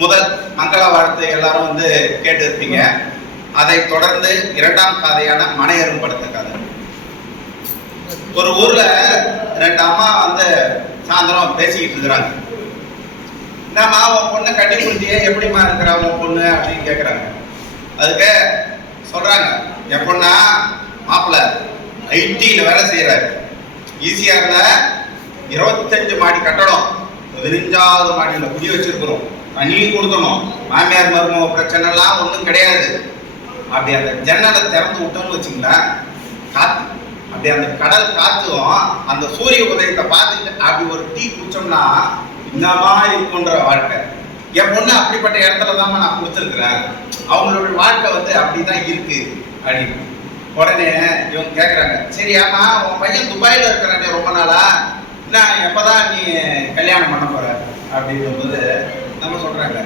முதல் மங்கள வாழ்த்து எல்லாரும் வந்து கேட்டு இருப்பீங்க அதை தொடர்ந்து இரண்டாம் கதையான மனையரும் படுத்த கதை. ஒரு ஊர்ல ரெண்டு அம்மா வந்து சாயந்தரம் பேசிக்கிட்டு இருக்கிறாங்க. என்னம்மா உன் பொண்ணை கட்டி கொடுத்தியே எப்படிம்மா இருக்கிறா உன் பொண்ணு அப்படின்னு கேட்குறாங்க அதுக்கு சொல்றாங்க என் பொண்ணா மாப்பிள்ள ஐடியில் வேலை செய்யறாரு இருந்தால் இருபத்தஞ்சு மாடி கட்டடம். பதினஞ்சாவது மாடியில் குடி வச்சிருக்கிறோம். தண்ணியும் கொடுக்கணும். மாமியார் மருமக பிரச்சனை எல்லாம் ஒன்றும் கிடையாது. அப்படி அந்த ஜன்னலை திறந்து விட்டோம்னு வச்சுங்களேன் காத்து. அப்படி அந்த கடல் காத்தும் அந்த சூரிய உதயத்தை பார்த்துட்டு அப்படி ஒரு டீ குடிச்சோம்னா இன்னமா இருக்குன்ற வாழ்க்கை. என் பொண்ணு அப்படிப்பட்ட இடத்துல தான் நான் கொடுத்துருக்குறேன். அவங்களோட வாழ்க்கை வந்து அப்படிதான் இருக்கு அப்படின்னு. உடனே இவங்க கேட்குறாங்க சரி ஆமா உன் பையன் துபாயில் இருக்கிறானே ரொம்ப நாளா. என்ன எப்போதான் நீ கல்யாணம் பண்ண போற அப்படின்னும் போது நம்ம சொல்றாங்க.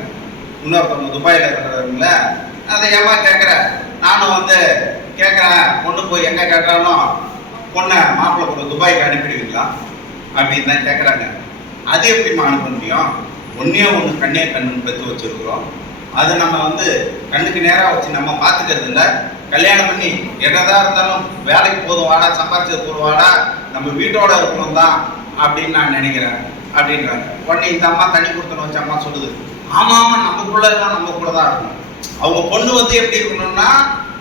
இன்னொருத்தவங்க துபாயில் இருக்கிறவங்கள அதை ஏமா கேட்குற நானும் வந்து கேட்குறேன் பொண்ணு போய் எங்கே கேட்டாலும் பொண்ணை மாப்பிள்ளை பொண்ணு துபாய்க்கு அனுப்பிடுவீங்களா? அப்படின்னு தான் கேட்குறாங்க அது எப்படிமா அனுப்ப முடியும்? ஒன்றே ஒன்று கண்ணே கண்ணு பெற்று வச்சுருக்குறோம். அது நம்ம வந்து கண்ணுக்கு நேராக வச்சு நம்ம பார்த்துக்கிறது இல்லை. கல்யாணம் பண்ணி என்னதான் இருந்தாலும் வேலைக்கு போதும் வாடா சம்பாதிச்சது போதும் வாடா. நம்ம வீட்டோட இருக்கணும் தான். அப்படின்னு நான் நினைக்கிறேன். அப்படின்றாங்க உடனே இந்த அம்மா தண்ணி கொடுத்தணும் வச்ச அம்மா சொல்லுது ஆமா ஆமா நமக்குள்ள எல்லாம் நமக்குள்ள தான் இருக்கணும். அவங்க பொண்ணு வந்து எப்படி இருக்கணும்னா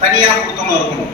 தனியாக கொடுத்தவங்க இருக்கணும்.